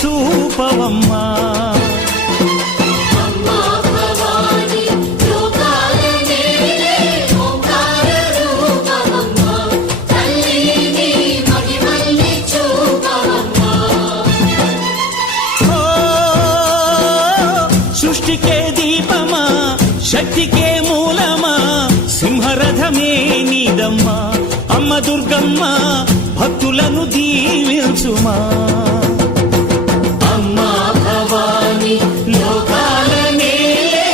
చూపవమ్మా. సృష్టికే దీపమా, శక్తికే మూలమా, సింహరథమే నీదమ్మా. అమ్మ దుర్గమ్మ భక్తులను దీవించుమా. అమ్మా భవాని లోకాల నేలే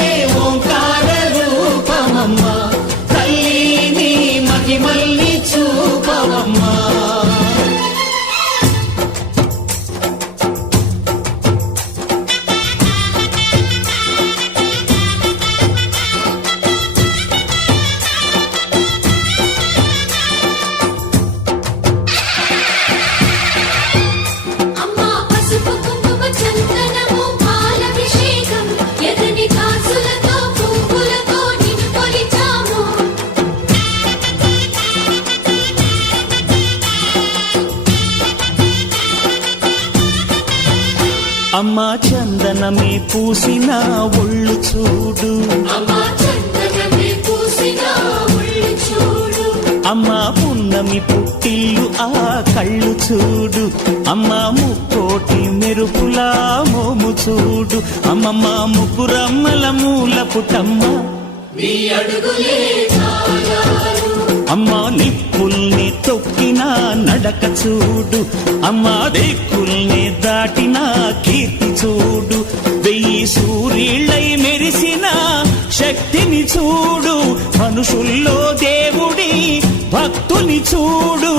ఓంకార రూపమమ్మా, తల్లిని మహిమల్ని చూపవమ్మా. అమ్మా చందనమే పూసిన ఒళ్ళు చూడు, అమ్మా పున్నమి పుట్టిల్లు ఆ కళ్ళు చూడు, అమ్మా ముక్కోటి మెరుపులా మోము చూడు. అమ్మమ్మ ముగ్గురమ్మల మూల పుటమ్మ, అమ్మా నిప్పుల్ని తొక్కిన నడక చూడు, అమ్మా దిక్కుల్ని దాటిన కీర్తి చూడు. 1000 సూర్యుళ్ళై మెరిసిన శక్తిని చూడు, మనుషుల్లో దేవుడి భక్తుని చూడు.